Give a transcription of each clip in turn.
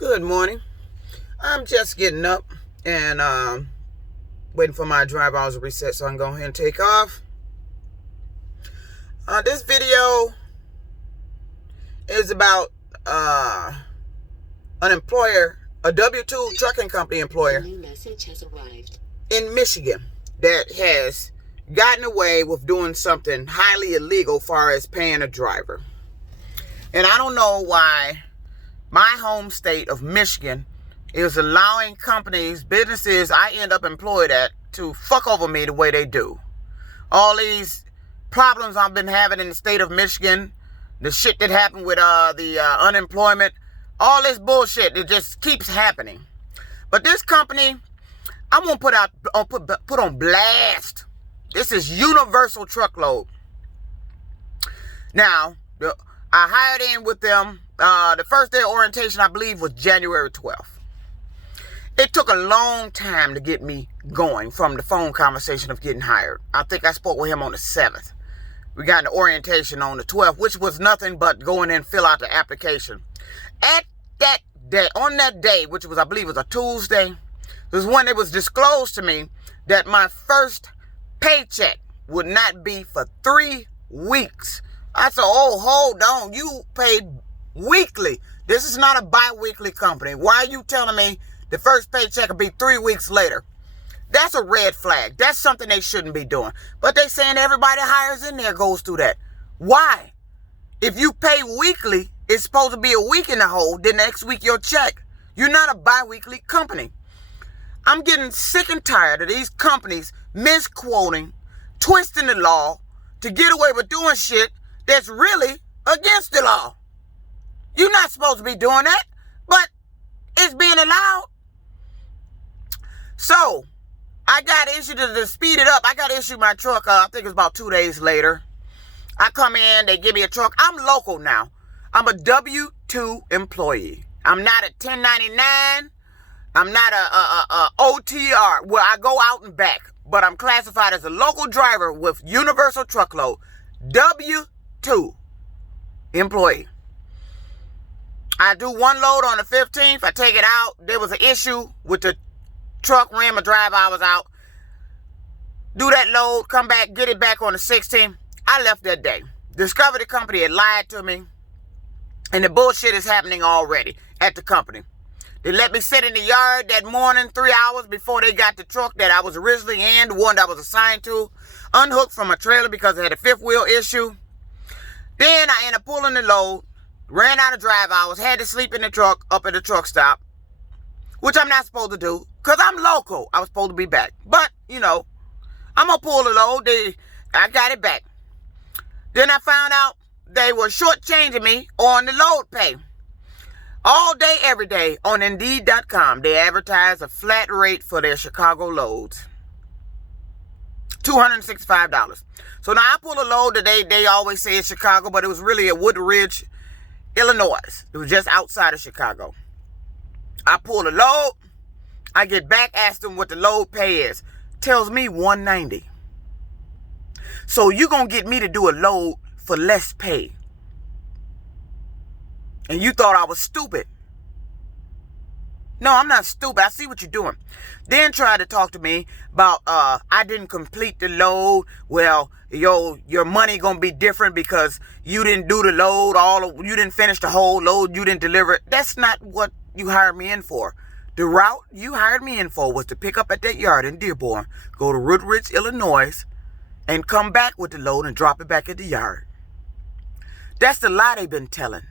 Good morning. I'm just getting up and waiting for my drive hours to reset so I can go ahead and take off. This video is about an employer, a W-2 trucking company employer A new message has arrived. in Michigan that has gotten away with doing something highly illegal as far as paying a driver. And I don't know why my home state of Michigan is allowing companies, businesses I end up employed at to fuck over me the way they do. All these problems I've been having in the state of Michigan, the shit that happened with the unemployment, all this bullshit, it just keeps happening. But this company, I'm gonna put on blast. This is Universal Truckload. Now, I hired in with them. The first day of orientation, I believe, was January 12th. It took a long time to get me going from the phone conversation of getting hired. I think I spoke with him on the 7th. We got an orientation on the 12th, which was nothing but go in and fill out the application. At that day, on that day, which was, I believe, was a Tuesday, was when it was disclosed to me that my first paycheck would not be for 3 weeks. I said, oh, hold on, you pay weekly. This is not a bi-weekly company. Why are you telling me the first paycheck will be 3 weeks later? That's a red flag. That's something they shouldn't be doing. But they saying everybody hires in there goes through that. Why? If you pay weekly, it's supposed to be a week in the hole, then next week your check. You're not a bi-weekly company. I'm getting sick and tired of these companies misquoting, twisting the law to get away with doing shit that's really against the law. You're not supposed to be doing that, but it's being allowed. So, I got issued to speed it up. I got issued my truck, I think it's about 2 days later. I come in, they give me a truck. I'm local now. I'm a W-2 employee. I'm not a 1099. I'm not a OTR where I go out and back. But I'm classified as a local driver with Universal Truckload. W-2 employee. I do one load on the 15th. I take it out. There was an issue with the truck, ran my drive hours out. Do that load, come back, get it back on the 16th. I left that day. Discovered the company had lied to me. And the bullshit is happening already at the company. They let me sit in the yard that morning 3 hours before they got the truck that I was originally in, the one that I was assigned to, unhooked from a trailer because it had a fifth wheel issue. Then I ended up pulling the load, ran out of drive hours, had to sleep in the truck up at the truck stop, which I'm not supposed to do because I'm local. I was supposed to be back. But, I'm going to pull the load. I got it back. Then I found out they were shortchanging me on the load pay. All day, every day on Indeed.com, they advertise a flat rate for their Chicago loads. $265. So now I pull a load that they always say is Chicago, but it was really at Woodridge, Illinois. It was just outside of Chicago. I pull a load. I get back, ask them what the load pay is. Tells me $190. So you're going to get me to do a load for less pay. And you thought I was stupid. No, I'm not stupid. I see what you're doing. Then tried to talk to me about I didn't complete the load. Well, your money gonna be different because you didn't do the load. You didn't finish the whole load. You didn't deliver it. That's not what you hired me in for. The route you hired me in for was to pick up at that yard in Dearborn, go to Woodridge, Illinois, and come back with the load and drop it back at the yard. That's the lie they've been telling.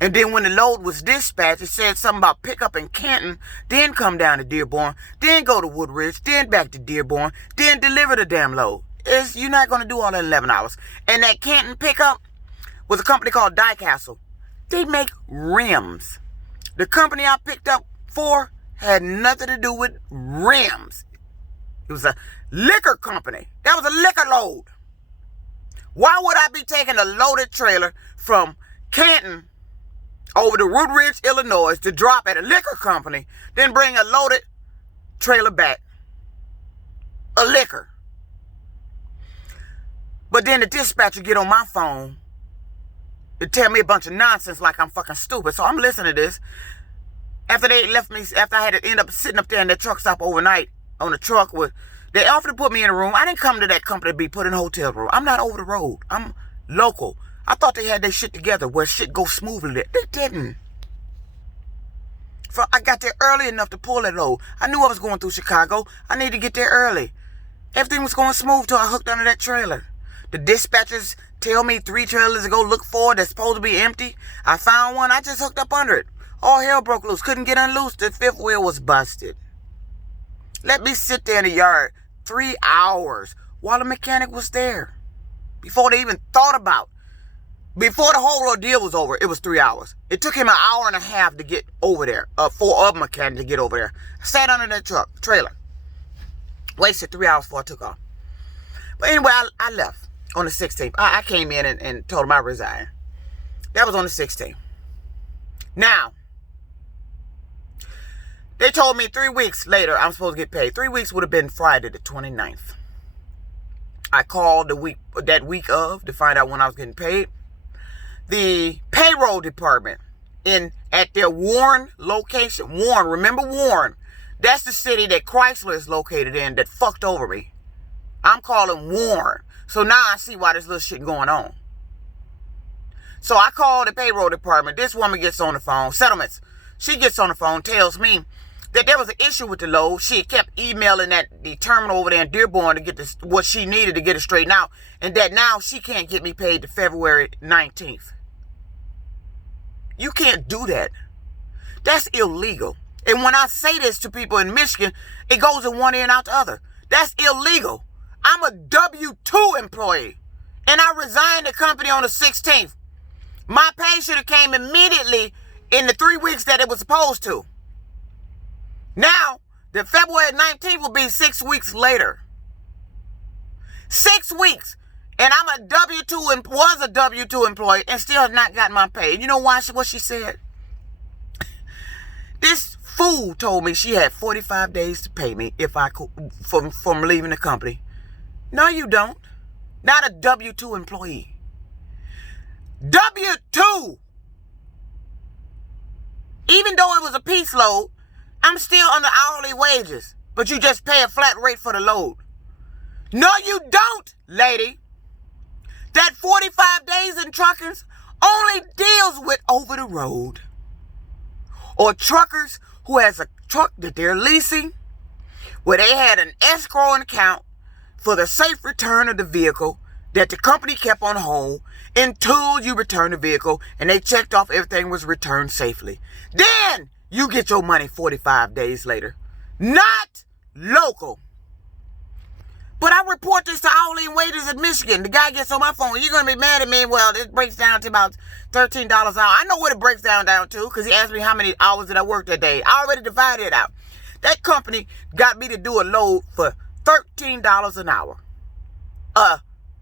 And then when the load was dispatched, it said something about pick up in Canton, then come down to Dearborn, then go to Woodridge, then back to Dearborn, then deliver the damn load. You're not going to do all that in 11 hours. And that Canton pickup was a company called Castle. They make rims. The company I picked up for had nothing to do with rims. It was a liquor company. That was a liquor load. Why would I be taking a loaded trailer from Canton over to Woodridge, Illinois to drop at a liquor company, then bring a loaded trailer back? A liquor. But then the dispatcher get on my phone to tell me a bunch of nonsense like I'm fucking stupid. So I'm listening to this. After they left me, after I had to end up sitting up there in that truck stop overnight on the truck, they offered to put me in a room. I didn't come to that company to be put in a hotel room. I'm not over the road. I'm local. I thought they had their shit together where shit goes smoothly. They didn't. I got there early enough to pull that load. I knew I was going through Chicago. I needed to get there early. Everything was going smooth till I hooked onto that trailer. The dispatchers tell me 3 trailers to go look for that's supposed to be empty. I found one. I just hooked up under it. All hell broke loose. Couldn't get unloosed. The 5th wheel was busted. Let me sit there in the yard 3 hours while the mechanic was there. Before they even thought about. Before the whole ordeal was over, it was 3 hours. It took him an hour and a half to get over there. For a mechanic to get over there. I sat under that trailer. Wasted 3 hours before I took off. But anyway, I left on the 16th. I came in and told him I resigned. That was on the 16th. Now, they told me 3 weeks later I'm supposed to get paid. 3 weeks would have been Friday the 29th. I called that week of to find out when I was getting paid. The payroll department at their Warren location. Warren, remember Warren? That's the city that Chrysler is located in that fucked over me. I'm calling Warren. So now I see why this little shit going on. So I called the payroll department. This woman gets on the phone. Settlements. She gets on the phone, tells me that there was an issue with the load. She had kept emailing the terminal over there in Dearborn to get what she needed to get it straightened out. And that now she can't get me paid to February 19th. You can't do that. That's illegal. And when I say this to people in Michigan, it goes in one ear and out the other. That's illegal. I'm a W-2 employee. And I resigned the company on the 16th. My pay should have came immediately in the 3 weeks that it was supposed to. Now, the February 19th will be 6 weeks later. 6 weeks. And I'm was a W-2 employee and still have not got my pay. You know why? What she said? This fool told me she had 45 days to pay me if I could, from leaving the company. No, you don't. Not a W-2 employee. W-2. Even though it was a piece load, I'm still under hourly wages. But you just pay a flat rate for the load. No, you don't, lady. That 45 days in truckers only deals with over the road. Or truckers who has a truck that they're leasing, where they had an escrow account for the safe return of the vehicle that the company kept on hold until you return the vehicle and they checked off everything was returned safely. Then you get your money 45 days later. Not local. But I report this to hourly wages in Michigan. The guy gets on my phone. You're going to be mad at me. Well, it breaks down to about $13 an hour. I know what it breaks down to because he asked me how many hours did I work that day. I already divided it out. That company got me to do a load for $13 an hour.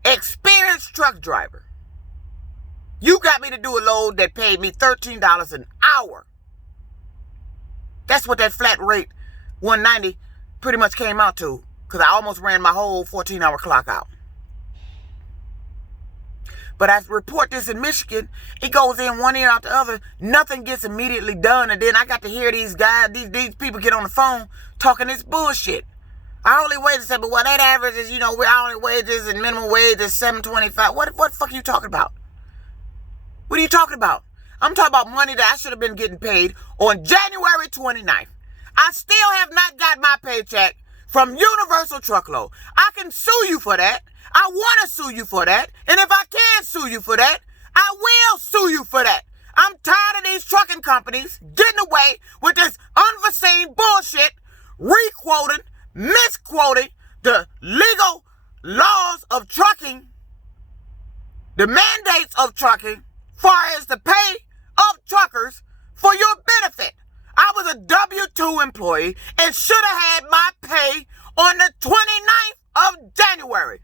Experienced truck driver. You got me to do a load that paid me $13 an hour. That's what that flat rate, $190, pretty much came out to. Because I almost ran my whole 14-hour clock out. But I report this in Michigan. It goes in one ear out the other. Nothing gets immediately done. And then I got to hear these guys, these people get on the phone talking this bullshit. Hourly wages said, but well, that average is, we're hourly wages and minimum wage is $7.25. What the fuck are you talking about? What are you talking about? I'm talking about money that I should have been getting paid on January 29th. I still have not got my paycheck from Universal Truckload. I can sue you for that. I want to sue you for that. And if I can't sue you for that, I will sue you for that. I'm tired of these trucking companies getting away with this unforeseen bullshit, requoting, misquoting the legal laws of trucking, the mandates of trucking, far as the pay of truckers for your benefit. I was a W-2 employee and should have had my pay on the 29th of January.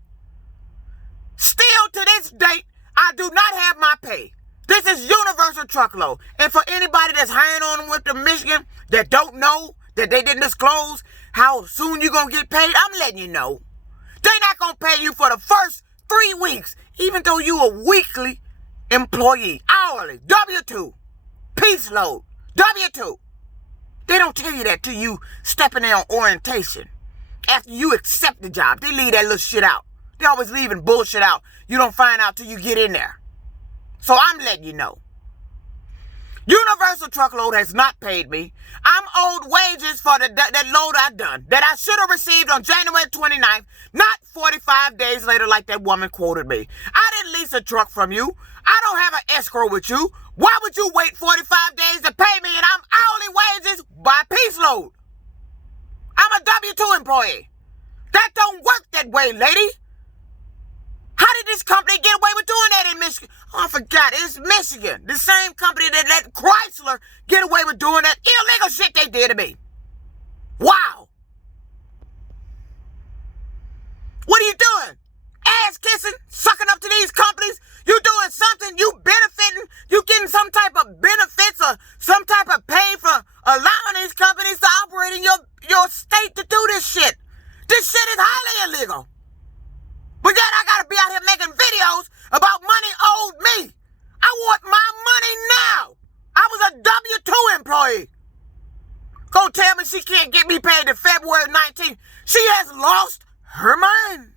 Still to this date, I do not have my pay. This is Universal Truckload. And for anybody that's hiring on with the Michigan that don't know, that they didn't disclose how soon you're going to get paid, I'm letting you know. They're not going to pay you for the first 3 weeks, even though you're a weekly employee, hourly, W-2, peace load, W-2. They don't tell you that till you stepping in on orientation. After you accept the job, they leave that little shit out. They always leaving bullshit out. You don't find out till you get in there. So I'm letting you know. Universal Truckload has not paid me. I'm owed wages for that load I done that I should have received on January 29th, not 45 days later like that woman quoted me. I didn't lease a truck from you. I don't have an escrow with you. Why would you wait 45 days to pay me and I'm hourly wages by piece load? I'm a W-2 employee. That don't work that way, lady. How did this company get away with doing that in Michigan? Oh, I forgot. It's Michigan. The same company that let Chrysler get away with doing that illegal shit they did to me. Wow. What are you doing? Ass kissing? Sucking up to these companies? You doing something? You benefiting? You getting some type of benefits or some type of pay for allowing these companies to operate in your state to do this shit? This shit is highly illegal. But yet I gotta be out here making videos about money owed me. I want my money now. I was a W-2 employee. Go tell me she can't get me paid to February 19th. She has lost her mind.